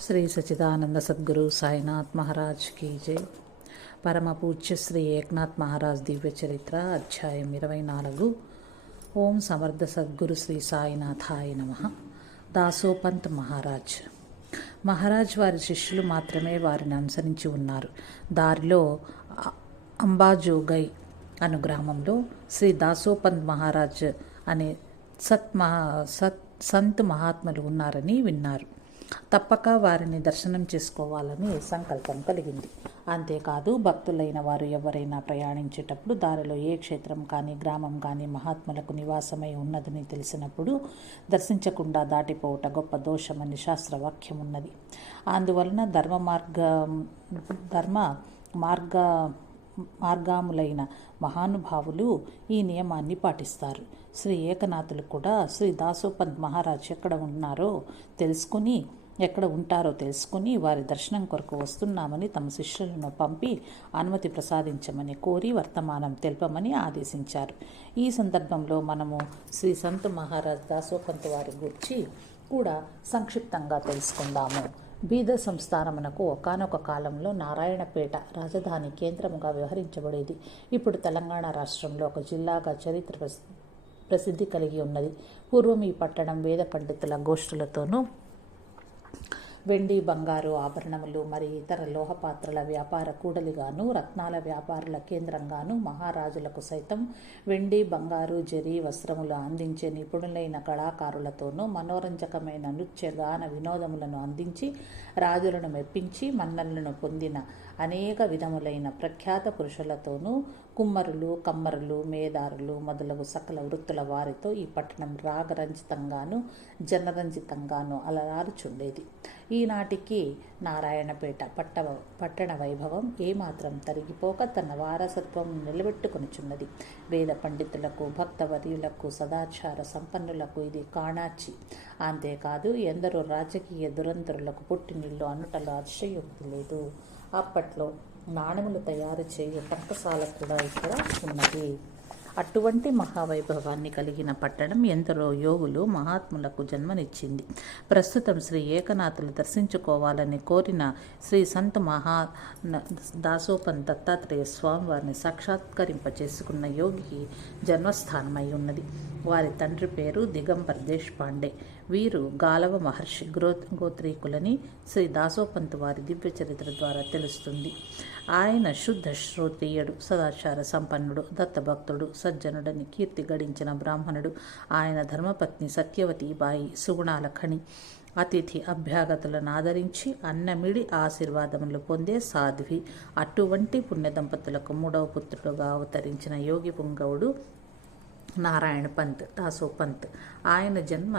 శ్రీ సచిదానంద సద్గురు సాయినాథ్ మహారాజ్ కీ జై. పరమ పూజ్య శ్రీ ఏక్నాథ్ మహారాజ్ దివ్య చరిత్ర అధ్యాయం ఇరవై నాలుగు. ఓం సమర్థ సద్గురు శ్రీ సాయినాథాయ నమ. దాసోపంత్ మహారాజ్. మహారాజ్ వారి శిష్యులు మాత్రమే వారిని అనుసరించి ఉన్నారు. దారిలో అంబాజోగై అను గ్రామంలో శ్రీ దాసోపంత్ మహారాజ్ అనే సత్ మహా సత్ సంత్ మహాత్ములు ఉన్నారని విన్నారు. తప్పక వారిని దర్శనం చేసుకోవాలని సంకల్పం కలిగింది. అంతేకాదు భక్తులైన వారు ఎవరైనా ప్రయాణించేటప్పుడు దారిలో ఏ క్షేత్రం కానీ గ్రామం కానీ మహాత్ములకు నివాసమై ఉన్నదని తెలిసినప్పుడు దర్శించకుండా దాటిపోవుట గొప్ప దోషమని శాస్త్రవాక్యం ఉన్నది అందువలన ధర్మ మార్గ ధర్మ మార్గ మార్గాములైన మహానుభావులు ఈ నియమాన్ని పాటిస్తారు. శ్రీ ఏకనాథులు కూడా శ్రీ దాసోపంత్ మహారాజ్ ఎక్కడ ఉన్నారో తెలుసుకుని ఎక్కడ ఉంటారో తెలుసుకుని వారి దర్శనం కొరకు వస్తున్నామని తమ శిష్యులను పంపి అనుమతి ప్రసాదించమని కోరి వర్తమానం తెలపమని ఆదేశించారు. ఈ సందర్భంలో మనము శ్రీ సంత్ మహారాజ్ దాసోపంత్ వారి గురించి కూడా సంక్షిప్తంగా తెలుసుకుందాము. బీద సంస్థానమునకు ఒకానొక కాలంలో నారాయణపేట రాజధాని కేంద్రముగా వ్యవహరించబడేది. ఇప్పుడు తెలంగాణ రాష్ట్రంలో ఒక జిల్లాగా చరిత్ర ప్రసి- ప్రసిద్ధి కలిగి ఉన్నది. పూర్వం ఈ పట్టణం వేద పండితుల గోష్ఠులతోనూ వెండి బంగారు ఆభరణములు మరి ఇతర లోహపాత్రల వ్యాపార కూడలిగాను రత్నాల వ్యాపారుల కేంద్రంగాను మహారాజులకు సైతం వెండి బంగారు జరి వస్త్రములు అందించే నిపుణులైన కళాకారులతోనూ మనోరంజకమైన నృత్య గాన వినోదములను అందించి రాజులను మెప్పించి మన్నలను పొందిన అనేక విధములైన ప్రఖ్యాత పురుషులతోనూ కుమ్మరులు కమ్మరులు మేదారులు మొదలగు సకల వృత్తుల వారితో ఈ పట్టణం రాగరంజితంగాను జనరంజితంగాను అలరారుచుండేది. ఈనాటికి నారాయణపేట పట్ట పట్టణ వైభవం ఏమాత్రం తరిగిపోక తన వారసత్వం నిలబెట్టుకొనిచున్నది. వేద పండితులకు భక్తవర్యులకు సదాచార సంపన్నులకు ఇది కాణాచి. అంతేకాదు ఎందరో రాజకీయ దురంధరులకు పుట్టినిల్లు అనుటలో అతిశయోక్తి లేదు. అప్పట్లో నాణములు తయారు చేయు టంకసాల కూడా ఇక్కడ ఉన్నది. అటువంటి మహావైభవాన్ని కలిగిన పట్టణం ఎందరో యోగులు మహాత్ములకు జన్మనిచ్చింది. ప్రస్తుతం శ్రీ ఏకనాథులు దర్శించుకోవాలని కోరిన శ్రీ సంత్ మహా దాసోపన్ దత్తాత్రేయ స్వామి వారిని సాక్షాత్కరింప చేసుకున్న యోగికి జన్మస్థానమై ఉన్నది. వారి తండ్రి పేరు దిగంబర్ దేశ్పాండే వీరు గాలవ మహర్షి గ్రో గోత్రీకులని శ్రీ దాసోపంత్ వారి దివ్య చరిత్ర ద్వారా తెలుస్తుంది. ఆయన శుద్ధ శ్రోత్రియుడు సదాచార సంపన్నుడు దత్తభక్తుడు సజ్జనుడని కీర్తి గడించిన బ్రాహ్మణుడు. ఆయన ధర్మపత్ని సత్యవతి బాయి సుగుణాలఖని అతిథి అభ్యాగతులను ఆదరించి అన్నమిడి ఆశీర్వాదములు పొందే సాధ్వి. అటువంటి పుణ్య దంపతులకు మూడవ పుత్రుడుగా అవతరించిన యోగి పుంగవుడు నారాయణ పంత్ దాసో పంత్. ఆయన జన్మ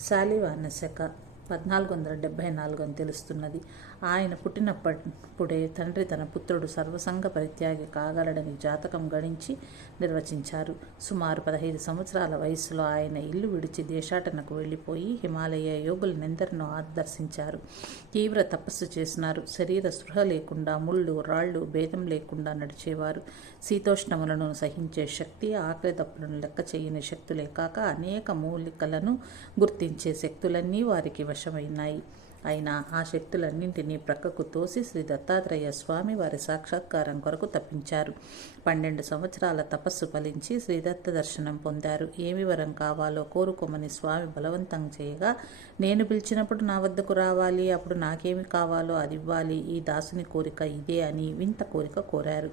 శాలివాన శక పద్నాలుగు వందల డెబ్భై నాలుగు అని తెలుస్తున్నది. ఆయన పుట్టినప్పుడే తండ్రి తన పుత్రుడు సర్వసంగ పరిత్యాగి కాగలడని జాతకం గణించి నిర్వచించారు. సుమారు పదహైదు సంవత్సరాల వయసులో ఆయన ఇల్లు విడిచి దేశాటనకు వెళ్ళిపోయి హిమాలయ యోగులనెందరినో ఆదర్శించారు. తీవ్ర తపస్సు చేసినారు. శరీర స్పృహ లేకుండా ముళ్ళు రాళ్ళు భేదం లేకుండా నడిచేవారు. శీతోష్ణములను సహించే శక్తి ఆకలి తప్పులను లెక్క చేయని శక్తులే కాక అనేక మూలికలను గుర్తించే శక్తులన్నీ వారికి వశమైనాయి. అయినా ఆ శక్తులన్నింటినీ ప్రక్కకు తోసి శ్రీ దత్తాత్రేయ స్వామి వారి సాక్షాత్కారం కొరకు తప్పించారు. పన్నెండు సంవత్సరాల తపస్సు ఫలించి శ్రీదత్త దర్శనం పొందారు. ఏమి వరం కావాలో కోరుకోమని స్వామి బలవంతం చేయగా నేను పిలిచినప్పుడు నా వద్దకు రావాలి అప్పుడు నాకేమి కావాలో అది ఇవ్వాలి. ఈ దాసుని కోరిక ఇదే అని వింత కోరిక కోరారు.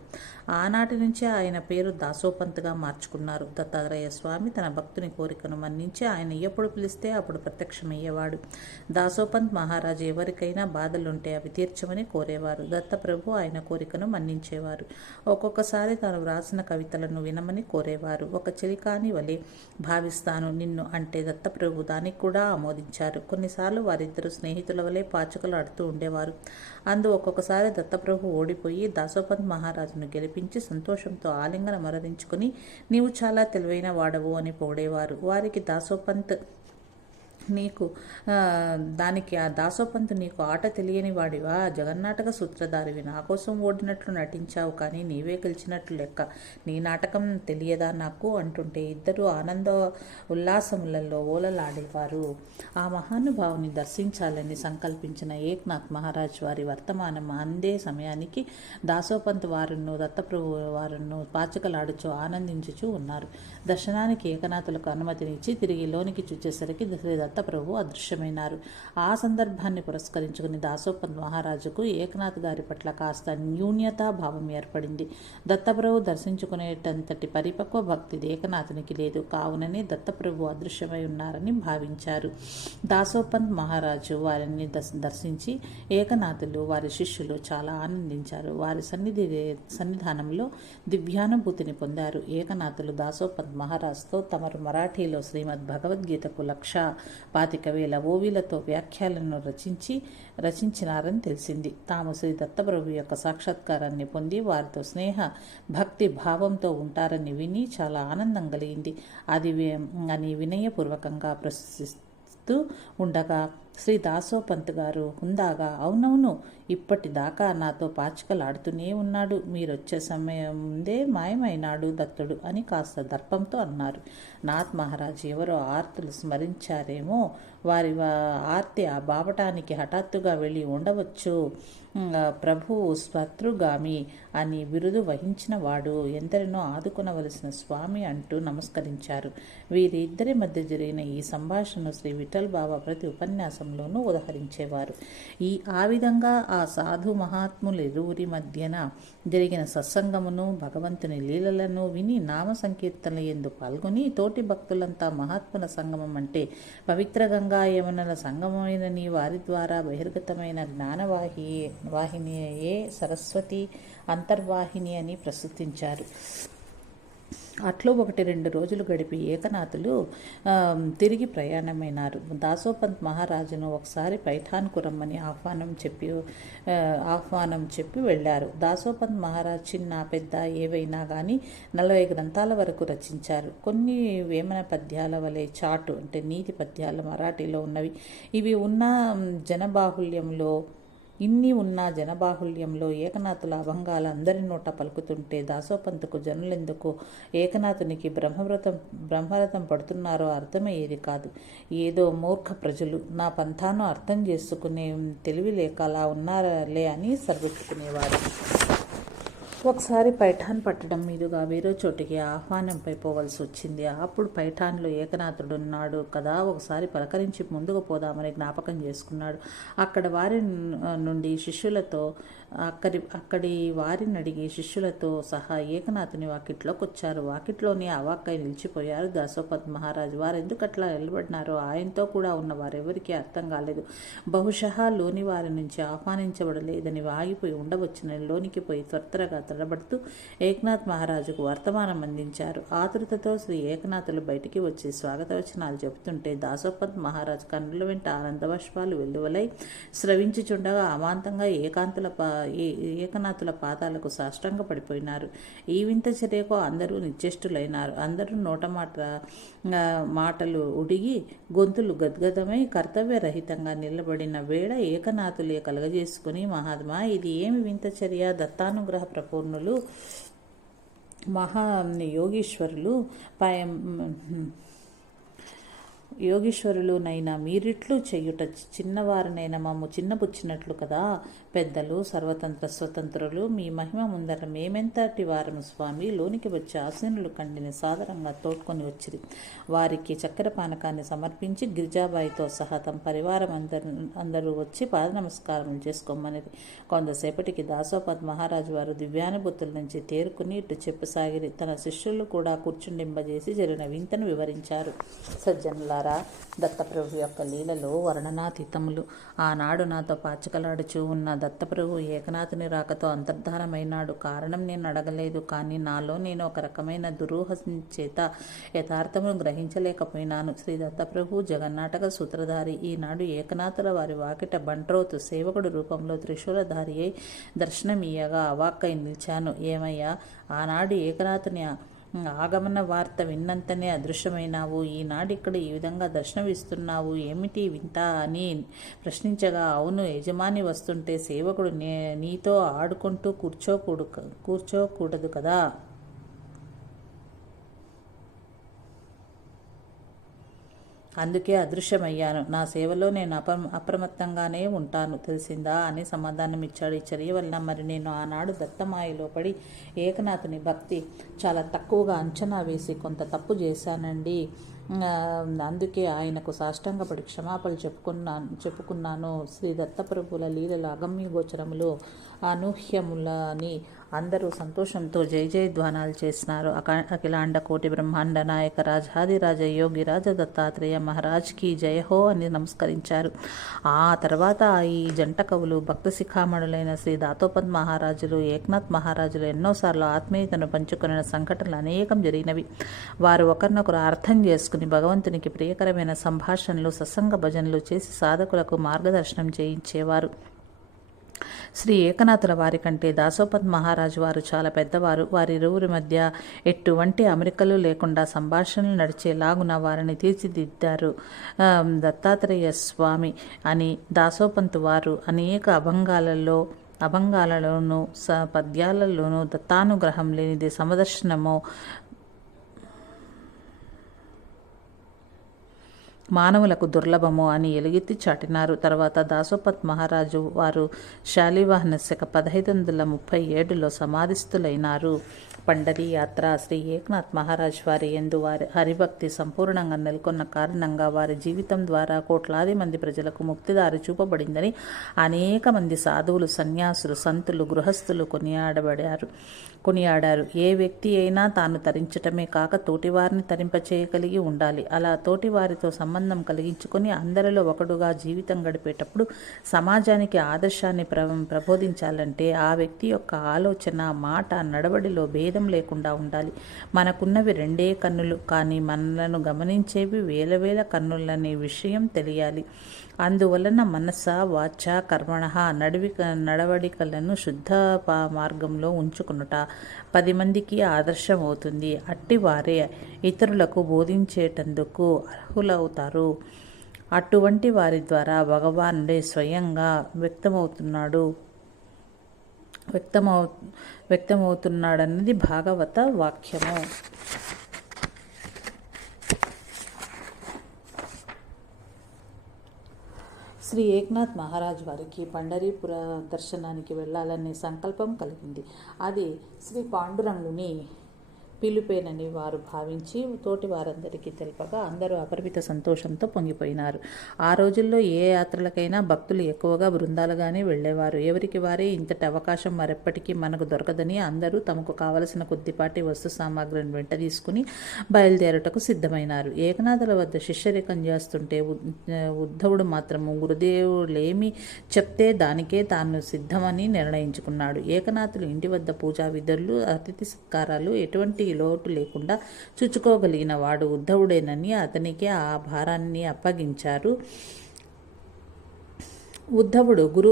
ఆనాటి నుంచే ఆయన పేరు దాసోపంత్గా మార్చుకున్నారు. దత్తాత్రేయ స్వామి తన భక్తుని కోరికను మన్నించి ఆయన ఎప్పుడు పిలిస్తే అప్పుడు ప్రత్యక్షమయ్యేవాడు. దాసోపంత్ మహారాజు ఎవరికైనా బాధలుంటే అవి తీర్చమని కోరేవారు. దత్తప్రభు ఆయన కోరికను మన్నించేవారు. ఒక్కొక్కసారి తాను వ్రాసిన కవితలను వినమని కోరేవారు. ఒక చెలికాని వలె భావిస్తాను నిన్ను అంటే దత్తప్రభు దానికి కూడా ఆమోదించారు. కొన్నిసార్లు వారిద్దరు స్నేహితుల వలె పాచకలు ఆడుతూ ఉండేవారు. అందు ఒక్కొక్కసారి దత్తప్రభు ఓడిపోయి దాసోపంత్ మహారాజును గెలిపి గెలిపించి సంతోషంతో ఆలింగన మరదించుకుని నీవు చాలా తెలివైన వాడవు అని పొగిడేవారు వారికి దాసోపంత్ నీకు దానికి ఆ దాసోపంతు నీకు ఆట తెలియని వాడివా? జగన్నాటక సూత్రధారివి నా కోసం ఓడినట్లు నటించావు కానీ నీవే గెలిచినట్లు లెక్క. నీ నాటకం తెలియదా నాకు? అంటుంటే ఇద్దరు ఆనంద ఉల్లాసములలో ఓలలాడేవారు. ఆ మహానుభావుని దర్శించాలని సంకల్పించిన ఏక్నాథ్ మహారాజ్ వారి వర్తమానం అందే సమయానికి దాసోపంత్ వారును దత్తప్రభు వారును పాచికలాడుచు ఆనందించుచూ ఉన్నారు. దర్శనానికి ఏకనాథులకు అనుమతినిచ్చి తిరిగి లోనికి చూచేసరికి శ్రీ దత్తప్రభు అదృశ్యమైనారు. ఆ సందర్భాన్ని పురస్కరించుకుని దాసోపంత్ మహారాజుకు ఏకనాథ్ గారి పట్ల కాస్త న్యూన్యతా భావం ఏర్పడింది. దత్తప్రభు దర్శించుకునేటంతటి పరిపక్వ భక్తి ఏకనాథునికి లేదు. కావుననే దత్తప్రభు అదృశ్యమై ఉన్నారని భావించారు. దాసోపంత్ మహారాజు వారిని దర్శ- దర్శించి ఏకనాథులు వారి శిష్యులు చాలా ఆనందించారు. వారి సన్నిధి సన్నిధానంలో దివ్యానుభూతిని పొందారు. ఏకనాథులు దాసోపంత్ మహారాజుతో తమరు మరాఠీలో శ్రీమద్ భగవద్గీతకు లక్ష పాతిక వేల ఓవీలతో వ్యాఖ్యలను రచించి రచించినారని తెలిసింది. తాము శ్రీ దత్తప్రభు యొక్క సాక్షాత్కారాన్ని పొంది వారితో స్నేహ భక్తి భావంతో ఉంటారని విని చాలా ఆనందం కలిగింది. అది వి- అని వినయపూర్వకంగా చెప్తూ ఉండగా శ్రీ దాసోపంత్ గారు హుందాగా అవునవును ఇప్పటిదాకా నాతో పాచికలాడుతూనే ఉన్నాడు. మీరొచ్చే సమయం ముందే మాయమైనాడు దత్తుడు అని కాస్త దర్పంతో అన్నారు. నాథ్ మహారాజ్ ఎవరో ఆర్తులు స్మరించారేమో వారి వా- ఆర్తి ఆ బాపటానికి హఠాత్తుగా వెళ్ళి ఉండవచ్చు. ప్రభువు స్వత్రుగామి అని బిరుదు వహించిన వాడు ఎందరినో ఆదుకొనవలసిన స్వామి అంటూ నమస్కరించారు. వీరిద్దరి మధ్య జరిగిన ఈ సంభాషణను శ్రీ విఠల్ బాబా ప్రతి ఉపన్యాసంలోనూ ఉదహరించేవారు. ఈ ఆ విధంగా ఆ సాధు మహాత్ములు ఇరువురి మధ్యన జరిగిన సత్సంగమును భగవంతుని లీలలను విని నామ సంకీర్తనలు ఎందు పాల్గొని తోటి భక్తులంతా మహాత్ముల సంగమం అంటే పవిత్ర గంగా యమునల సంగమమైనని వారి ద్వారా బహిర్గతమైన జ్ఞానవాహి వాహిని ఏ సరస్వతి అంతర్వాహిని అని ప్రస్తుతించారు. అట్లో ఒకటి రెండు రోజులు గడిపి ఏకనాథులు తిరిగి ప్రయాణమైనారు. దాసోపంత్ మహారాజును ఒకసారి పైఠాన్కు రమ్మని ఆహ్వానం చెప్పి ఆహ్వానం చెప్పి వెళ్ళారు. దాసోపంత్ మహారాజ్ చిన్న పెద్ద ఏవైనా కానీ నలభై గ్రంథాల వరకు రచించారు. కొన్ని వేమన పద్యాల వలె చాటు అంటే నీతి పద్యాలు మరాఠీలో ఉన్నవి. ఇవి ఉన్న జనబాహుల్యంలో ఇన్ని ఉన్న జనబాహుల్యంలో ఏకనాథుల అభంగాలు అందరి నోట పలుకుతుంటే దాసోపంతుకు జనులెందుకు ఏకనాథునికి బ్రహ్మవ్రతం బ్రహ్మరథం పడుతున్నారో అర్థమయ్యేది కాదు. ఏదో మూర్ఖ ప్రజలు నా పంథాను అర్థం చేసుకునే తెలివి లేక అలా ఉన్నారలే అని సరిపెట్టుకునేవారు ఒకసారి పైఠాన్ పట్టడం మీదుగా వేరే చోటికి ఆహ్వానంపై పోవలసి వచ్చింది. అప్పుడు పైఠాన్లో ఏకనాథుడు ఉన్నాడు కదా ఒకసారి పలకరించి ముందుకు పోదామని జ్ఞాపకం చేసుకున్నాడు. అక్కడ వారి నుండి శిష్యులతో అక్కడి అక్కడి వారిని అడిగి శిష్యులతో సహా ఏకనాథుని వాకిట్లోకి వచ్చారు వాకిట్లోనే అవాక్కై నిలిచిపోయారు. దాసోపత్ మహారాజు వారు ఎందుకు అట్లా నిలబడినారో ఆయనతో కూడా ఉన్న వారెవరికీ అర్థం కాలేదు. బహుశా లోని వారి నుంచి ఆహ్వానించబడలేదని వాగిపోయి ఉండవచ్చునని లోనికి పోయి త్వరగా తడబడుతూ ఏకనాథ్ మహారాజుకు వర్తమానం అందించారు. ఆతృతతో శ్రీ ఏకనాథులు బయటికి వచ్చి స్వాగతవచనాలు చెబుతుంటే దాసోపత్ మహారాజు కన్నుల వెంట ఆనందబాష్పాలు వెల్లువలై స్రవించుచుండగా అమాంతంగా ఏకాంతుల ఏకనాథుల పాదాలకు సాష్టంగ పడిపోయినారు. ఈ వింత చర్యకు అందరూ నిశ్చేష్టులైనారు. అందరూ నోట మాట మాటలు ఉడిగి గొంతులు గద్గదమై కర్తవ్యరహితంగా నిలబడిన వేళ ఏకనాథులే కలగజేసుకుని మహాత్మా ఇది ఏమి వింత చర్య? దత్తానుగ్రహ ప్రపూర్ణులు మహా యోగీశ్వరులు పై యోగీశ్వరులునైనా మీరిట్లు చెయ్యుట చిన్నవారినైనా మమ్ము చిన్నపుచ్చినట్లు కదా? పెద్దలు సర్వతంత్ర స్వతంత్రులు మీ మహిమ ముందర మేమెంతటి వారము స్వామి లోనికి వచ్చి ఆసీనులు కండిని సాదరంగా తోడ్కొని వచ్చిరి. వారికి చక్కెర పానకాన్ని సమర్పించి గిరిజాబాయితో సహా తమ పరివారం అందరు అందరూ వచ్చి పాద నమస్కారం చేసుకోమనేది కొంతసేపటికి దాసోపద్ మహారాజు వారు దివ్యానుభూతుల నుంచి తేరుకుని ఇటు చెప్పసాగిరి. తన శిష్యులు కూడా కూర్చుండింపజేసి జరిగిన వింతను వివరించారు. సజ్జనులారా దత్తప్రభు యొక్క లీలలో వర్ణనాతీతములు. ఆనాడు నాతో పాచికలాడుచూ ఉన్న దత్తప్రభు ఏకనాథుని రాకతో అంతర్ధానమైనాడు. కారణం నేను అడగలేదు కానీ నాలో నేను ఒక రకమైన దురూహ చేత యథార్థమును గ్రహించలేకపోయినాను. శ్రీ దత్తప్రభు జగన్నాటక సూత్రధారి ఈనాడు ఏకనాథుల వారి వాకిట బంట్రోతు సేవకుడు రూపంలో త్రిశూలధారి అయి దర్శనమీయగా అవాక్కై నిలిచాను. ఏమయ్యా ఆనాడు ఏకనాథుని ఆగమన వార్త విన్నంతనే అదృశ్యమైనావు. ఈనాడు ఇక్కడ ఈ విధంగా దర్శనమిస్తున్నావు. ఏమిటి వింత అని ప్రశ్నించగా అవును యజమాని వస్తుంటే సేవకుడు నే నీతో ఆడుకుంటూ కూర్చోకూడు కూర్చోకూడదు కదా? అందుకే అదృశ్యమయ్యాను. నా సేవలో నేను అప అప్రమత్తంగానే ఉంటాను. తెలిసిందా? అని సమాధానం ఇచ్చాడు ఈ చర్య వల్ల మరి నేను ఆనాడు దత్తమాయలో పడి ఏకనాథుని భక్తి చాలా తక్కువగా అంచనా వేసి కొంత తప్పు చేశానండి. అందుకే ఆయనకు సాష్టంగపడి క్షమాపణలు చెప్పుకున్నాను చెప్పుకున్నాను. శ్రీ దత్తప్రభుల లీలల అగమ్య గోచరములు అనూహ్యములని అందరూ సంతోషంతో జయ జయధ్వానాలు చేసినారు. అఖిలాండ కోటి బ్రహ్మాండ నాయక రాజాదిరాజ యోగి రాజ దత్తాత్రేయ మహారాజ్కి జయ హో అని నమస్కరించారు. ఆ తర్వాత ఈ జంట కవులు భక్త శిఖామణులైన శ్రీ దాతోపద్ మహారాజులు ఏక్నాథ్ మహారాజులు ఎన్నోసార్లు ఆత్మీయతను పంచుకున్న సంఘటనలు అనేకం జరిగినవి. వారు ఒకరినొకరు అర్థం చేసుకుని భగవంతునికి ప్రియకరమైన సంభాషణలు సత్సంగ భజనలు చేసి సాధకులకు మార్గదర్శనం చేయించేవారు. శ్రీ ఏకనాథుల వారి కంటే దాసోపత్ మహారాజు వారు చాలా పెద్దవారు. వారిరువురి మధ్య ఎటువంటి అమెరికలు లేకుండా సంభాషణలు నడిచేలాగున వారిని తీర్చిదిద్దారు. దత్తాత్రేయ స్వామి అని దాసోపంత్ వారు అనేక అభంగాలలో అభంగాలలోనూ స పద్యాలలోనూ దత్తానుగ్రహం లేనిది సమదర్శనమో మానవులకు దుర్లభము అని ఎలుగెత్తి చాటినారు. తర్వాత దాసోపత్ మహారాజు వారు శాలివాహన శక పదహైదు వందల ముప్పై ఏడులో సమాధిస్థులైనారు. పండరీ యాత్ర శ్రీ ఏకనాథ్ మహారాజ్ వారి ఎందు వారి హరిభక్తి సంపూర్ణంగా నెలకొన్న కారణంగా వారి జీవితం ద్వారా కోట్లాది మంది ప్రజలకు ముక్తిదారి చూపబడిందని అనేక మంది సాధువులు సన్యాసులు సంతులు గృహస్థులు కొనియాడబడారు. కొనియాడారు. ఏ వ్యక్తి అయినా తాను తరించటమే కాక తోటివారిని తరింపచేయగలిగి ఉండాలి. అలా తోటివారితో సంబంధం కలిగించుకొని అందరిలో ఒకడుగా జీవితం గడిపేటప్పుడు సమాజానికి ఆదర్శాన్ని ప్ర ప్రబోధించాలంటే ఆ వ్యక్తి యొక్క ఆలోచన మాట నడవడిలో భేదం లేకుండా ఉండాలి. మనకున్నవి రెండే కన్నులు కానీ మనలను గమనించేవి వేల వేల కన్నులనే విషయం తెలియాలి. అందువలన మనస వాచ కర్మణ నడవిక నడవడికలను శుద్ధ మార్గంలో ఉంచుకునుట పది మందికి ఆదర్శమవుతుంది. అట్టివారే ఇతరులకు బోధించేటందుకు అర్హులవుతారు. అటువంటి వారి ద్వారా భగవానుడే స్వయంగా వ్యక్తమవుతున్నాడు. వ్యక్తమవు వ్యక్తమవుతున్నాడన్నది భాగవత వాక్యము. శ్రీ ఏక్నాథ్ మహారాజ్ వారికి పండరీపుర దర్శనానికి వెళ్ళాలనే సంకల్పం కలిగింది. అది శ్రీ పాండురంగుని పిలుపేనని వారు భావించి తోటి వారందరికీ తెలుపగా అందరూ అపరిమిత సంతోషంతో పొంగిపోయినారు. ఆ రోజుల్లో ఏ యాత్రలకైనా భక్తులు ఎక్కువగా బృందాలుగానే వెళ్ళేవారు. ఎవరికి వారే ఇంతటి అవకాశం మరెప్పటికీ మనకు దొరకదని అందరూ తమకు కావలసిన కొద్దిపాటి వస్తు సామాగ్రిని వెంట తీసుకుని బయలుదేరుటకు సిద్ధమైనారు. ఏకనాథుల వద్ద శిష్యరేఖం చేస్తుంటే ఉద్ధవుడు మాత్రము గురుదేవులేమి చెప్తే దానికే తాను సిద్ధమని నిర్ణయించుకున్నాడు. ఏకనాథులు ఇంటి వద్ద పూజా విధులు అతిథి సత్కారాలు ఎటువంటి లోటు లేకుండా చూచుకోగలిగిన వాడు ఉద్ధవుడేనని అతనికి ఆ భారాన్ని అప్పగించారు. ఉద్ధవుడు గురు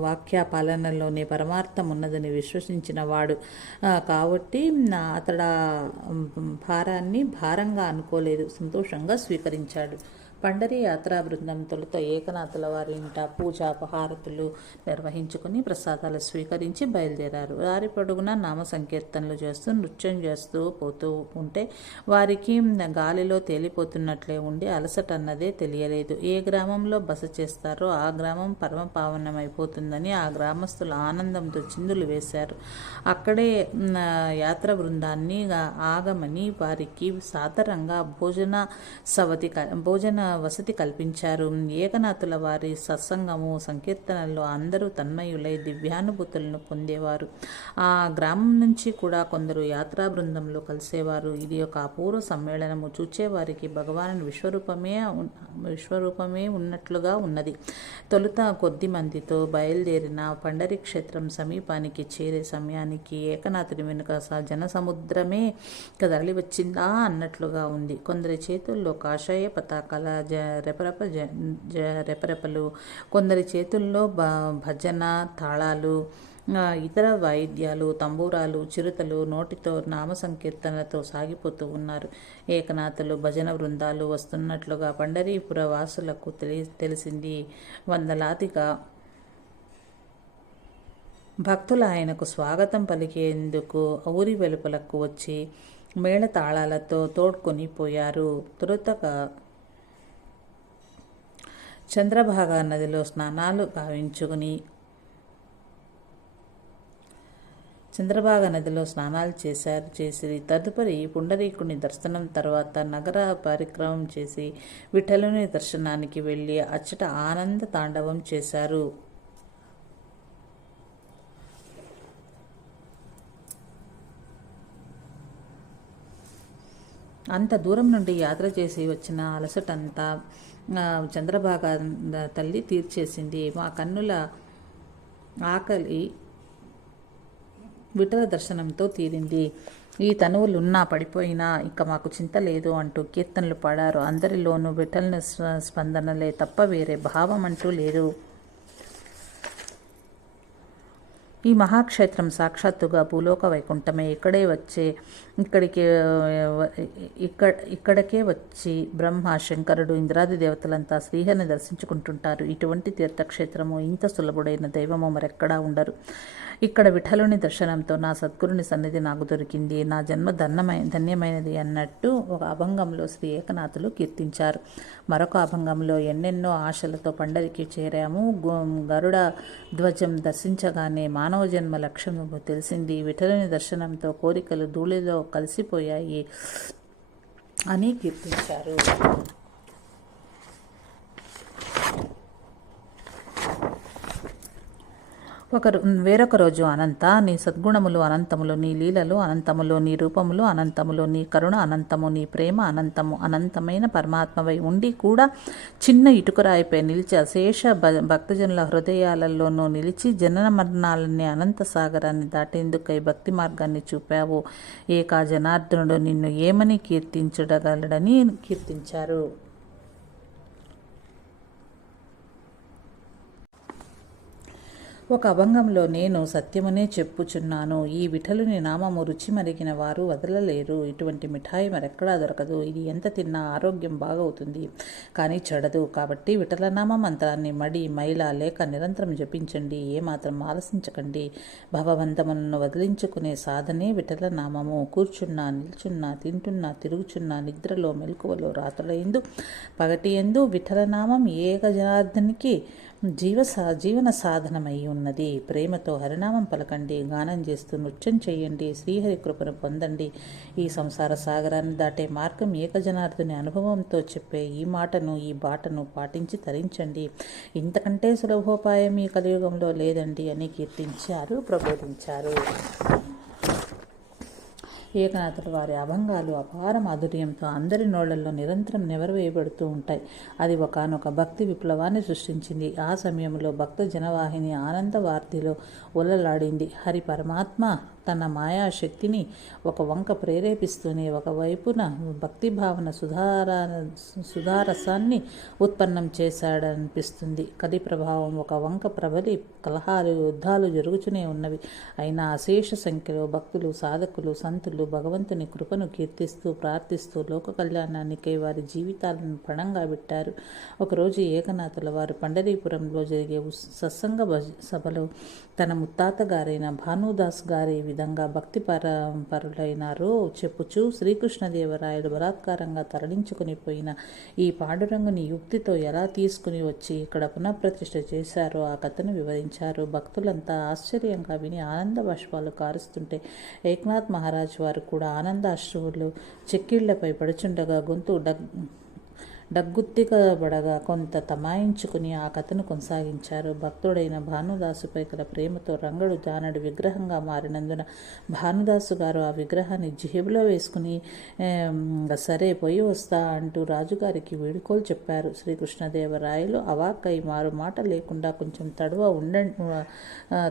వాక్య పాలనలోనే పరమార్థం ఉన్నదని విశ్వసించిన వాడు. కాబట్టి నా అతడు భారాన్ని భారంగా అనుకోలేదు సంతోషంగా స్వీకరించాడు. పండరి యాత్రా బృందం తొలుత ఏకనాథుల వారి ఇంట పూజాపహారతులు నిర్వహించుకుని ప్రసాదాలు స్వీకరించి బయలుదేరారు. వారి పొడుగున నామ సంకీర్తనలు చేస్తూ నృత్యం చేస్తూ పోతూ ఉంటే వారికి గాలిలో తేలిపోతున్నట్లే ఉండి అలసట అన్నదే తెలియలేదు. ఏ గ్రామంలో బస చేస్తారో ఆ గ్రామం పరమ పావనమైపోతుందని ఆ గ్రామస్తులు ఆనందంతో చిందులు వేశారు. అక్కడే యాత్ర బృందాన్ని ఆగమని వారికి సాధారణంగా భోజన సవతి క- భోజన వసతి కల్పించారు. ఏకనాథుల వారి సత్సంగము సంకీర్తనల్లో అందరూ తన్మయులై దివ్యానుభూతులను పొందేవారు. ఆ గ్రామం నుంచి కూడా కొందరు యాత్రా బృందంలో కలిసేవారు. ఇది ఒక అపూర్వ సమ్మేళనము. చూచేవారికి భగవాను విశ్వరూపమే విశ్వరూపమే ఉన్నట్లుగా ఉన్నది. తొలుత కొద్ది మందితో బయలుదేరిన పండరి క్షేత్రం సమీపానికి చేరే సమయానికి ఏకనాథుడి వెనుక జనసముద్రమే తరలి వచ్చిందా అన్నట్లుగా ఉంది. కొందరి చేతుల్లో కాషాయ పతాకాల రెపరెప జ జ రెపరెపలు. కొందరి చేతుల్లో బ భజన తాళాలు ఇతర వాయిద్యాలు తంబూరాలు చిరుతలు నోటితో నామ సంకీర్తనలతో సాగిపోతూ ఉన్నారు. ఏకనాథులు భజన బృందాలు వస్తున్నట్లుగా పండరీపుర వాసులకు తెలి తెలిసింది. వందలాదిగా భక్తులు ఆయనకు స్వాగతం పలికేందుకు ఊరి వెలుపలకు వచ్చి మేళ తాళాలతో తోడ్కొని పోయారు తురతగా చంద్రభాగా నదిలో స్నానాలు గావించుకుని చంద్రభాగ నదిలో స్నానాలు చేశారు చేసి తదుపరి పుండరీకుని దర్శనం తర్వాత నగర పరిక్రమం చేసి విఠలుని దర్శనానికి వెళ్ళి అచ్చట ఆనంద తాండవం చేశారు. అంత దూరం నుండి యాత్ర చేసి వచ్చిన అలసటంతా చంద్రభాగ తల్లి తీర్చేసింది. మా కన్నుల ఆకలి విఠల దర్శనంతో తీరింది. ఈ తనువులున్నా పడిపోయినా ఇక మాకు చింత లేదు అంటూ కీర్తనలు పాడారు. అందరిలోనూ విఠల్ని స్పందనలే తప్ప వేరే భావం అంటూ లేదు. ఈ మహాక్షేత్రం సాక్షాత్తుగా భూలోక వైకుంఠమే ఇక్కడే వచ్చే ఇక్కడికి ఇక్కడ ఇక్కడికే వచ్చి బ్రహ్మ శంకరుడు ఇంద్రాది దేవతలంతా శ్రీహరిని దర్శించుకుంటుంటారు. ఇటువంటి తీర్థక్షేత్రము ఇంత సులభుడైన దైవము మరెక్కడా ఉండరు. ఇక్కడ విఠలుని దర్శనంతో నా సద్గురుని సన్నిధి నాకు దొరికింది. నా జన్మ ధన్యమై ధన్యమైనది అన్నట్టు ఒక అభంగంలో శ్రీ ఏకనాథులు కీర్తించారు. మరొక అభంగంలో ఎన్నెన్నో ఆశలతో పండరికి చేరాము. గరుడ ధ్వజం దర్శించగానే మానవ జన్మ లక్ష్యం తెలిసింది. విఠలుని దర్శనంతో కోరికలు ధూళిలో కలిసిపోయాయి అని కీర్తించారు. ఒకరు వేరొక రోజు అనంత నీ సద్గుణములు అనంతములు నీ లీలలు అనంతములు నీ రూపములు అనంతములు నీ కరుణ అనంతము నీ ప్రేమ అనంతము అనంతమైన పరమాత్మవై ఉండి కూడా చిన్న ఇటుకరాయిపై నిలిచి అశేష భ భక్తజనుల హృదయాలలోనూ నిలిచి జనన మరణాలన్నీ అనంత సాగరాన్ని దాటేందుకై భక్తి మార్గాన్ని చూపావు. ఏకా జనార్దనుడు నిన్ను ఏమని కీర్తించడగలడని కీర్తించారు. ఒక అభంగంలో నేను సత్యమనే చెప్పుచున్నాను. ఈ విఠలుని నామము రుచి మరిగిన వారు వదలలేరు. ఇటువంటి మిఠాయి మరెక్కడా దొరకదు. ఇది ఎంత తిన్నా ఆరోగ్యం బాగవుతుంది కానీ చెడదు. కాబట్టి విఠలనామ మంత్రాన్ని మడి మైల లేక నిరంతరం జపించండి. ఏమాత్రం ఆలసించకండి. భవబంధములను వదిలించుకునే సాధనే విఠలనామము కూర్చున్నా నిల్చున్నా తింటున్నా తిరుగుచున్నా నిద్రలో మెలకువలో రాత్రులయందు పగటి ఎందు విఠలనామం ఏక జనార్దనికి జీవ సా జీవన సాధనమై ఉన్నది. ప్రేమతో హరినామం పలకండి. గానం చేస్తూ నృత్యం చేయండి. శ్రీహరి కృపను పొందండి. ఈ సంసార సాగరాన్ని దాటే మార్గం ఏకజనార్దుని అనుభవంతో చెప్పే ఈ మాటను ఈ బాటను పాటించి తరించండి. ఇంతకంటే సులభోపాయం ఈ కలియుగంలో లేదండి అని కీర్తించారు ప్రబోధించారు. ఏకనాథుడు వారి అభంగాలు అపార మాధుర్యంతో అందరి నోళ్ళలో నిరంతరం నెవరవేయబడుతూ ఉంటాయి. అది ఒకనొక భక్తి విప్లవాన్ని సృష్టించింది. ఆ సమయంలో భక్త జనవాహిని ఆనంద వార్తిలో ఉల్లలాడింది హరి పరమాత్మ! తన మాయాశక్తిని ఒక వంక ప్రేరేపిస్తూనే ఒకవైపున భక్తి భావన సుధార సుధారసాన్ని ఉత్పన్నం చేశాడనిపిస్తుంది. కలి ప్రభావం ఒక వంక ప్రబలి కలహాలు యుద్ధాలు జరుగుతూనే ఉన్నవి. అయినా అశేష సంఖ్యలో భక్తులు సాధకులు సంతులు భగవంతుని కృపను కీర్తిస్తూ ప్రార్థిస్తూ లోక కళ్యాణానికై వారి జీవితాలను పణంగా పెట్టారు ఒకరోజు ఏకనాథుల వారు పండరీపురంలో జరిగే సత్సంగ భజ- సభలో తన ముత్తాత గారైన భానుదాస్ ఏ విధంగా భక్తి పర పరులైనారో చెప్పుచూ శ్రీకృష్ణదేవరాయలు బలాత్కారంగా తరలించుకుని పోయిన ఈ పాండురంగుని యుక్తితో ఎలా తీసుకుని వచ్చి ఇక్కడ పునఃప్రతిష్ఠ చేశారో ఆ కథను వివరించారు. భక్తులంతా ఆశ్చర్యంగా విని ఆనంద బాష్పాలు కారుస్తుంటే ఏక్నాథ్ మహారాజ్ వారు కూడా ఆనంద అశ్రువులు చెక్కిళ్ళపై పడుచుండగా గొంతు డగ్ డగ్గుత్తికబడగా కొంత తమాయించుకుని ఆ కథను కొనసాగించారు. భక్తుడైన భానుదాసుపై గల ప్రేమతో రంగడు జానడు విగ్రహంగా మారినందున భానుదాసు గారు ఆ విగ్రహాన్ని జేబులో వేసుకుని సరే పోయి వస్తా అంటూ రాజుగారికి వీడుకోలు చెప్పారు. శ్రీకృష్ణదేవరాయలు అవాక్కై మారు మాట లేకుండా కొంచెం తడువ ఉండ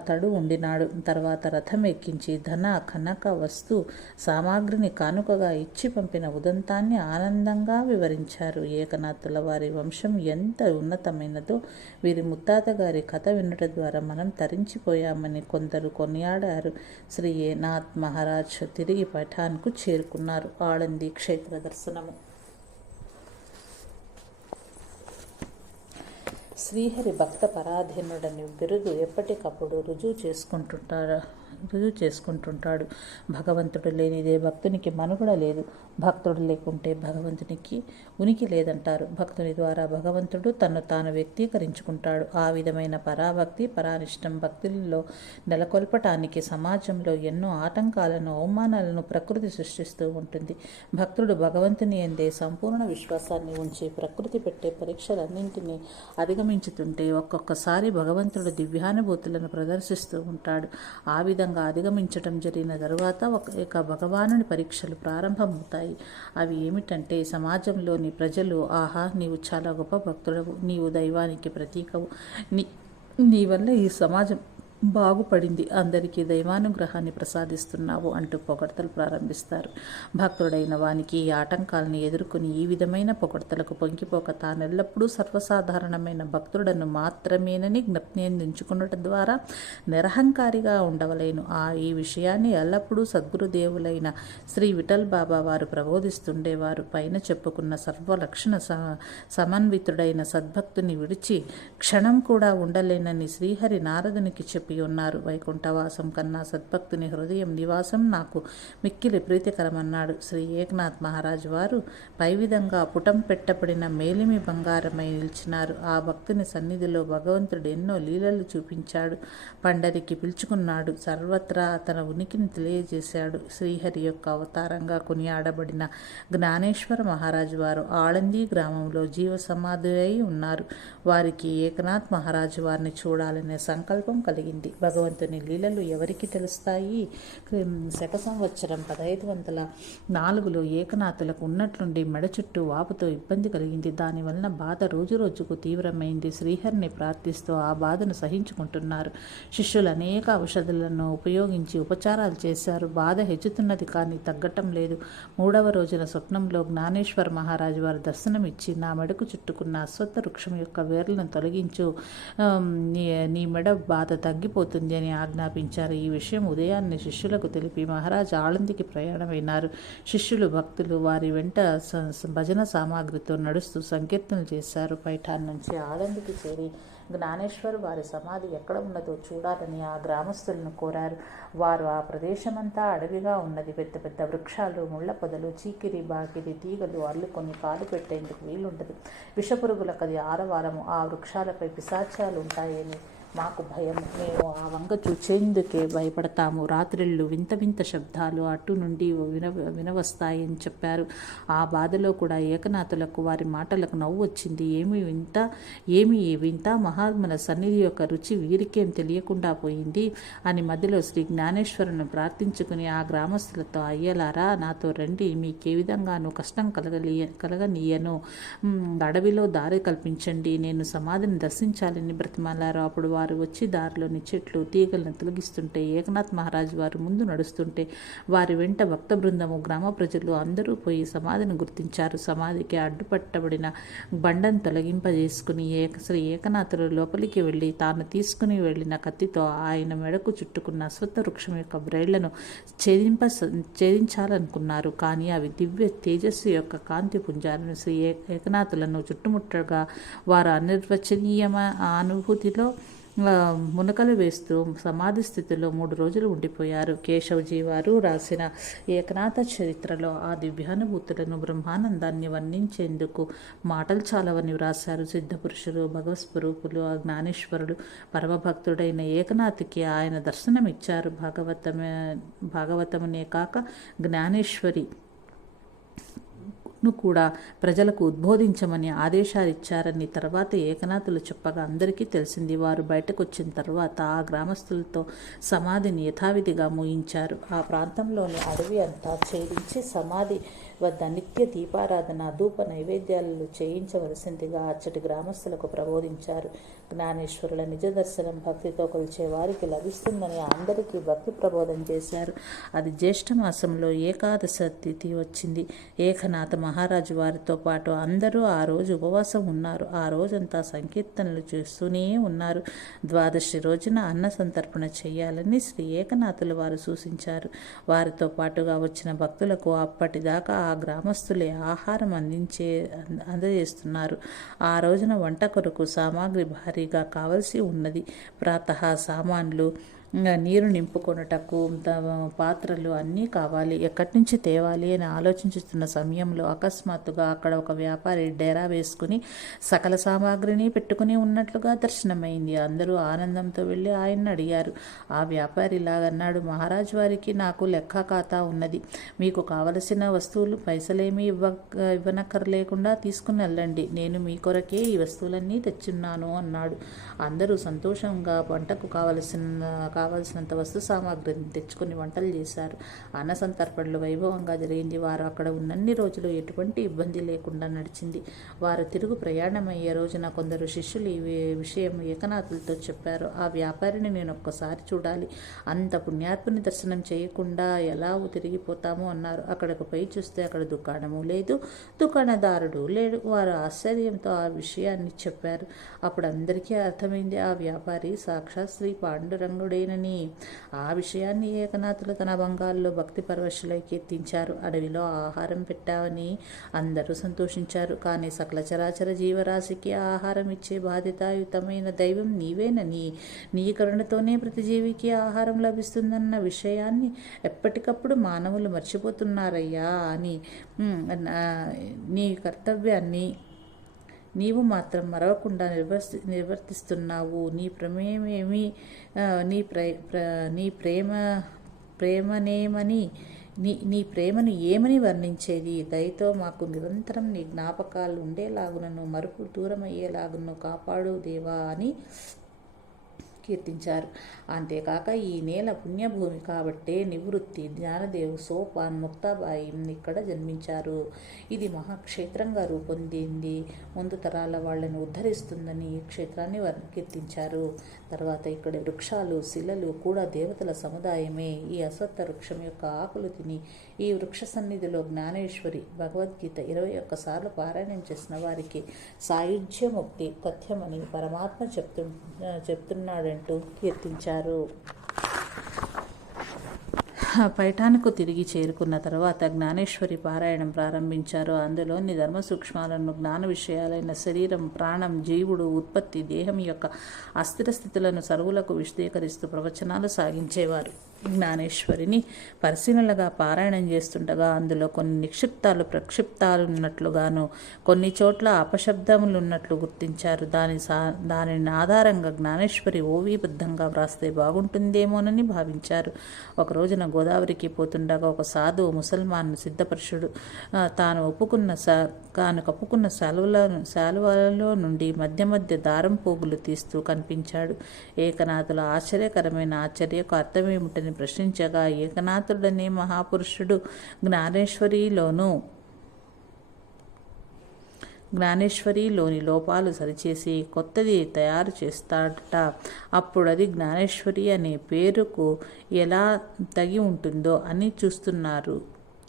తడు ఉండినాడు. తర్వాత రథం ఎక్కించి ధన కనక వస్తు సామాగ్రిని కానుకగా ఇచ్చి పంపిన ఉదంతాన్ని ఆనందంగా వివరించారు. ఏ ఏకనాథుల వారి వంశం ఎంత ఉన్నతమైనదో వీరి ముత్తాత గారి కథ వినుట ద్వారా మనం తరించిపోయామని కొందరు కొనియాడారు. శ్రీ ఏనాథ్ మహారాజ్ తిరిగి పఠాన్కు చేరుకున్నారు. ఆళంది క్షేత్ర దర్శనము. శ్రీహరి భక్త పరాధీనుడని బిరుదు ఎప్పటికప్పుడు రుజువు చేసుకుంటుంటారు. రుజువు చేసుకుంటుంటాడు. భగవంతుడు లేనిదే భక్తునికి మనుగడ లేదు. భక్తుడు లేకుంటే భగవంతునికి ఉనికి లేదంటారు. భక్తుని ద్వారా భగవంతుడు తను తాను వ్యక్తీకరించుకుంటాడు. ఆ విధమైన పరాభక్తి పరానిష్టం భక్తులలో నెలకొల్పటానికి సమాజంలో ఎన్నో ఆటంకాలను అవమానాలను ప్రకృతి సృష్టిస్తూ ఉంటుంది. భక్తుడు భగవంతుని ఎందే సంపూర్ణ విశ్వాసాన్ని ఉంచి ప్రకృతి పెట్టే పరీక్షలన్నింటినీ అధిగమించుతుంటే ఒక్కొక్కసారి భగవంతుడు దివ్యానుభూతులను ప్రదర్శిస్తూ ఉంటాడు. ఆ విధంగా అధిగమించటం జరిగిన తరువాత ఒక ఇక భగవానుని పరీక్షలు ప్రారంభమవుతాయి. అవి ఏమిటంటే సమాజంలోని ప్రజలు ఆహా నీవు చాలా గొప్ప భక్తుడవు నీవు దైవానికి ప్రతీకవు నీ నీ వల్ల ఈ సమాజం బాగుపడింది. అందరికీ దైవానుగ్రహాన్ని ప్రసాదిస్తున్నావు అంటూ పొగడ్తలు ప్రారంభిస్తారు. భక్తుడైన వానికి ఈ ఆటంకాలను ఎదుర్కొని ఈ విధమైన పొగడ్తలకు పొంగిపోక తానెల్లప్పుడూ సర్వసాధారణమైన భక్తుడను మాత్రమేనని జ్ఞప్తించుకున్నట ద్వారా నిరహంకారిగా ఉండవలేను. ఆ ఈ విషయాన్ని ఎల్లప్పుడూ సద్గురుదేవులైన శ్రీ విఠల్ బాబా వారు ప్రబోధిస్తుండేవారు. పైన చెప్పుకున్న సర్వలక్షణ స సమన్వితుడైన సద్భక్తుని విడిచి క్షణం కూడా ఉండలేనని శ్రీహరి నారదునికి చెప్పి ఉన్నారు. వైకుంఠవాసం కన్నా సద్భక్తుని హృదయం నివాసం నాకు. మిక్కిలి ప్రీతికరమన్నాడు శ్రీ ఏకనాథ్ మహారాజు వారు. పై విధంగా పుటం పెట్టబడిన మేలిమి బంగారమై నిలిచినారు. ఆ భక్తుని సన్నిధిలో భగవంతుడు ఎన్నో లీలలు చూపించాడు. పండరికి పిలుచుకున్నాడు. సర్వత్రా తన ఉనికిని తెలియజేశాడు. శ్రీహరి యొక్క అవతారంగా కొనియాడబడిన జ్ఞానేశ్వర మహారాజు వారు ఆళంది గ్రామంలో జీవ సమాధి అయి ఉన్నారు. వారికి ఏకనాథ్ మహారాజు వారిని చూడాలనే సంకల్పం కలిగింది. భగవంతుని లీలలు ఎవరికి తెలుస్తాయి? శక సంవత్సరం పదహైదు వందల నాలుగులో ఏకనాథులకు ఉన్నట్లుండి మెడ చుట్టూ వాపుతో ఇబ్బంది కలిగింది. దానివలన బాధ రోజు రోజుకు తీవ్రమైంది. శ్రీహరిని ప్రార్థిస్తూ ఆ బాధను సహించుకుంటున్నారు. శిష్యులు అనేక ఔషధాలను ఉపయోగించి ఉపచారాలు చేశారు. బాధ హెచ్చుతున్నది కానీ తగ్గటం లేదు. మూడవ రోజున స్వప్నంలో జ్ఞానేశ్వర మహారాజు వారు దర్శనం ఇచ్చి నా మెడకు చుట్టుకున్న అశ్వత్థ వృక్షం యొక్క వేర్లను తొలగించు. నీ నీ మెడ బాధ తగ్గి వెళ్ళిపోతుంది అని ఆజ్ఞాపించారు. ఈ విషయం ఉదయాన్నే శిష్యులకు తెలిపి మహారాజు ఆళందికి ప్రయాణమైనారు. శిష్యులు భక్తులు వారి వెంట స- భజన సామాగ్రితో నడుస్తూ సంకీర్తనలు చేశారు. పైఠాన్ నుంచి ఆళందికి చేరి జ్ఞానేశ్వర్ వారి సమాధి ఎక్కడ ఉన్నదో చూడాలని ఆ గ్రామస్తులను కోరారు. వారు ఆ ప్రదేశమంతా అడవిగా ఉన్నది. పెద్ద పెద్ద వృక్షాలు ముళ్ళ పొదలు చీకిరి బాకిరి తీగలు అల్లుకొని కాలు పెట్టేందుకు వీలుండదు. విషపురుగులకు అది ఆరవారము ఆ వృక్షాలపై పిశాచాలు ఉంటాయని మాకు భయం. మేము ఆ వంగ చూచేందుకే భయపడతాము. రాత్రిళ్ళు వింత వింత శబ్దాలు అటు నుండి విన వినవస్తాయని చెప్పారు. ఆ బాధలో కూడా ఏకనాథులకు వారి మాటలకు నవ్వు వచ్చింది. ఏమి వింత ఏమి వింత మహాత్ముల సన్నిధి యొక్క రుచి వీరికేం తెలియకుండా పోయింది అని మధ్యలో శ్రీ జ్ఞానేశ్వరుని ప్రార్థించుకుని ఆ గ్రామస్తులతో అయ్యలారా నాతో రండి. మీకే విధంగానూ కష్టం కలగలియ కలగనీయను. అడవిలో దారి కల్పించండి. నేను సమాధిని దర్శించాలని బ్రతిమాలారు. అప్పుడు వారు వారు వచ్చి దారిలోని చెట్లు తీగలను తొలగిస్తుంటే ఏకనాథ్ మహారాజ్ వారు ముందు నడుస్తుంటే వారి వెంట భక్త బృందము గ్రామ ప్రజలు అందరూ పోయి సమాధిని గుర్తించారు. సమాధికి అడ్డుపట్టబడిన బండను తొలగింపజేసుకుని ఏక శ్రీ ఏకనాథుడు లోపలికి వెళ్ళి తాను తీసుకుని వెళ్ళిన కత్తితో ఆయన మెడకు చుట్టుకున్న అశ్వత్థ వృక్షం యొక్క బ్రేళ్ళను ఛేదింప ఛేదించాలనుకున్నారు. కానీ అవి దివ్య తేజస్సు యొక్క కాంతి పుంజాలను శ్రీ ఏ- ఏకనాథులను చుట్టుముట్టగా వారు అనిర్వచనీయమ అనుభూతిలో మునకలు వేస్తూ సమాధి స్థితిలో మూడు రోజులు ఉండిపోయారు. కేశవజీ వారు రాసిన ఏకనాథ చరిత్రలో ఆ దివ్యానుభూతులను బ్రహ్మానందాన్ని వర్ణించేందుకు మాటలు చాలవని వ్రాశారు. సిద్ధపురుషులు భగవస్వరూపులు ఆ జ్ఞానేశ్వరుడు పరమభక్తుడైన ఏకనాథ్కి ఆయన దర్శనమిచ్చారు. భాగవతమే భాగవతమునే కాక జ్ఞానేశ్వరి ను కూడా ప్రజలకు ఉద్బోధించమని ఆదేశాలిచ్చారని తర్వాత ఏకనాథులు చెప్పగా అందరికీ తెలిసింది. వారు బయటకు వచ్చిన తర్వాత ఆ గ్రామస్తులతో సమాధిని యథావిధిగా మూయించారు. ఆ ప్రాంతంలోని అడవి అంతా ఛేదించి సమాధి వద్ద నిత్య దీపారాధన ధూప నైవేద్యాలు చేయించవలసిందిగా అచ్చటి గ్రామస్తులకు ప్రబోధించారు. జ్ఞానేశ్వరుల నిజ దర్శనం భక్తితో కొలిచే వారికి లభిస్తుందని అందరికీ భక్తి ప్రబోధం చేశారు. అది జ్యేష్ఠమాసంలో ఏకాదశ తిథి వచ్చింది. ఏకనాథ మహారాజు వారితో పాటు అందరూ ఆ రోజు ఉపవాసం ఉన్నారు. ఆ రోజంతా సంకీర్తనలు చేస్తూనే ఉన్నారు. ద్వాదశి రోజున అన్న సంతర్పణ చేయాలని శ్రీ ఏకనాథులు వారు సూచించారు. వారితో పాటుగా వచ్చిన భక్తులకు అప్పటిదాకా ఆ గ్రామస్తులే ఆహారం అందించే అందజేస్తున్నారు. ఆ రోజున వంట కొరకు సామాగ్రి భారీగా కావలసి ఉన్నది. ప్రాతः సామాన్లు ఇంకా నీరు నింపుకొనుటకు పాత్రలు అన్నీ కావాలి. ఎక్కడి నుంచి తేవాలి అని ఆలోచించుతున్న సమయంలో అకస్మాత్తుగా అక్కడ ఒక వ్యాపారి డేరా వేసుకుని సకల సామాగ్రిని పెట్టుకుని ఉన్నట్లుగా దర్శనమైంది. అందరూ ఆనందంతో వెళ్ళి ఆయన్ని అడిగారు. ఆ వ్యాపారి ఇలాగన్నాడు మహారాజు వారికి నాకు లెక్క ఖాతా ఉన్నది. మీకు కావలసిన వస్తువులు పైసలేమీ ఇవ్వ ఇవ్వనక్కర్లేకుండా తీసుకుని వెళ్ళండి. నేను మీ కొరకే ఈ వస్తువులన్నీ తెచ్చున్నాను అన్నాడు. అందరూ సంతోషంగా వంటకు కావలసిన కావలసినంత వస్తు సామాగ్రిని తెచ్చుకుని వంటలు చేశారు. అన్న సంతర్పణలు వైభవంగా జరిగింది. వారు అక్కడ ఉన్నన్ని రోజులు ఎటువంటి ఇబ్బంది లేకుండా నడిచింది. వారు తిరుగు ప్రయాణమయ్యే రోజున కొందరు శిష్యులు ఈ విషయం ఏకనాథులతో చెప్పారు. ఆ వ్యాపారిని నేను ఒక్కసారి చూడాలి. అంత పుణ్యాత్ముని దర్శనం చేయకుండా ఎలా తిరిగిపోతాము? అన్నారు. అక్కడికి పోయి చూస్తే అక్కడ దుకాణము లేదు. దుకాణదారుడు లేడు. వారు ఆశ్చర్యంతో ఆ విషయాన్ని చెప్పారు. అప్పుడు అందరికీ అర్థమైంది. ఆ వ్యాపారి సాక్షాత్ శ్రీ పాండురంగుడేనని ఆ విషయాన్ని ఏకనాథులు తన బంగాల్లో భక్తి పరవశులై ఎత్తించారు. అడవిలో ఆహారం పెట్టావని అందరూ సంతోషించారు. కానీ సకల చరాచర జీవరాశికి ఆహారం ఇచ్చే బాధ్యతాయుతమైన దైవం నీవేనని నీ కరుణతోనే ప్రతి జీవికి ఆహారం లభిస్తుందన్న విషయాన్ని ఎప్పటికప్పుడు మానవులు మర్చిపోతున్నారయ్యా అని నీ కర్తవ్యాన్ని నీవు మాత్రం మరవకుండా నిర్వర్తి నిర్వర్తిస్తున్నావు. నీ ప్రమేమేమి నీ ప్రే ప్ర- నీ ప్రేమ ప్రేమనేమని నీ నీ ప్రేమను ఏమని వర్ణించేది? దయతో మాకు నిరంతరం నీ జ్ఞాపకాలు ఉండేలాగునను మరుపు దూరమయ్యేలాగును కాపాడు దేవా అని కీర్తించారు. అంతేకాక ఈ నేల పుణ్యభూమి కాబట్టే నివృత్తి జ్ఞానదేవ్ సోపాన్ ముక్తాబాయి ఇక్కడ జన్మించారు. ఇది మహాక్షేత్రంగా రూపొందింది. ముందు తరాల వాళ్ళని ఉద్ధరిస్తుందని ఈ క్షేత్రాన్ని వర్ణ కీర్తించారు. తర్వాత ఇక్కడ వృక్షాలు శిలలు కూడా దేవతల సముదాయమే. ఈ అశ్వత్థ వృక్షం యొక్క ఆకులు తిని ఈ వృక్ష సన్నిధిలో జ్ఞానేశ్వరి భగవద్గీత ఇరవై ఒక్కసార్లు పారాయణం చేసిన వారికి సాయుధ్యముక్తి తథ్యమని పరమాత్మ చెప్తు చెప్తున్నాడు. అంటూ కీర్తించారు. పైఠానికి తిరిగి చేరుకున్న తర్వాత జ్ఞానేశ్వరి పారాయణం ప్రారంభించారు. అందులోని ధర్మ సూక్ష్మాలను జ్ఞాన విషయాలైన శరీరం ప్రాణం జీవుడు ఉత్పత్తి దేహం యొక్క అస్థిర స్థితులను సరువులకు విశదీకరిస్తూ ప్రవచనాలు సాగించేవారు. జ్ఞానేశ్వరిని పరిశీలనగా పారాయణం చేస్తుండగా అందులో కొన్ని నిక్షిప్తాలు ప్రక్షిప్తాలు ఉన్నట్లుగాను కొన్ని చోట్ల అపశబ్దములు ఉన్నట్లు గుర్తించారు. దాని సా దానిని ఆధారంగా జ్ఞానేశ్వరి ఓవీబద్ధంగా వ్రాస్తే బాగుంటుందేమోనని భావించారు. ఒక రోజున గోదావరికి పోతుండగా ఒక సాధువు ముసల్మాన్ సిద్ధపరుషుడు తాను ఒప్పుకున్న సా తాను కప్పుకున్న శాలువల శాలువలలో నుండి మధ్య మధ్య దారం పోగులు తీస్తూ కనిపించాడు. ఏకనాథుల ఆశ్చర్యకరమైన ఆశ్చర్యకు అర్థమేమిటని ప్రశ్నించగా ఏకనాథుడనే మహాపురుషుడు జ్ఞానేశ్వరిలోను జ్ఞానేశ్వరిలోని లోపాలు సరిచేసి కొత్తది తయారు చేస్తాడట. అప్పుడు అది జ్ఞానేశ్వరి అనే పేరుకు ఎలా తగి ఉంటుందో అని చూస్తున్నారు.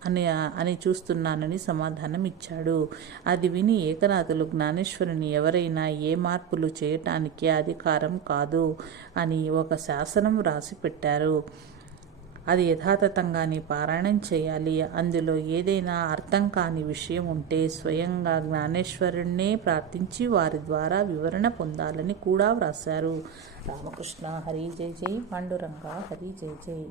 అని అని చూస్తున్నానని సమాధానం ఇచ్చాడు అది విని ఏకనాథులు జ్ఞానేశ్వరుని ఎవరైనా ఏ మార్పులు చేయటానికి అధికారం కాదు అని ఒక శాసనం రాసి పెట్టారు అది యథాతథంగానే పారాయణం చేయాలి. అందులో ఏదైనా అర్థం కాని విషయం ఉంటే స్వయంగా జ్ఞానేశ్వరుణ్ణే ప్రార్థించి వారి ద్వారా వివరణ పొందాలని కూడా వ్రాశారు. రామకృష్ణ హరి జై జై పాండురంగ హరి జై జై.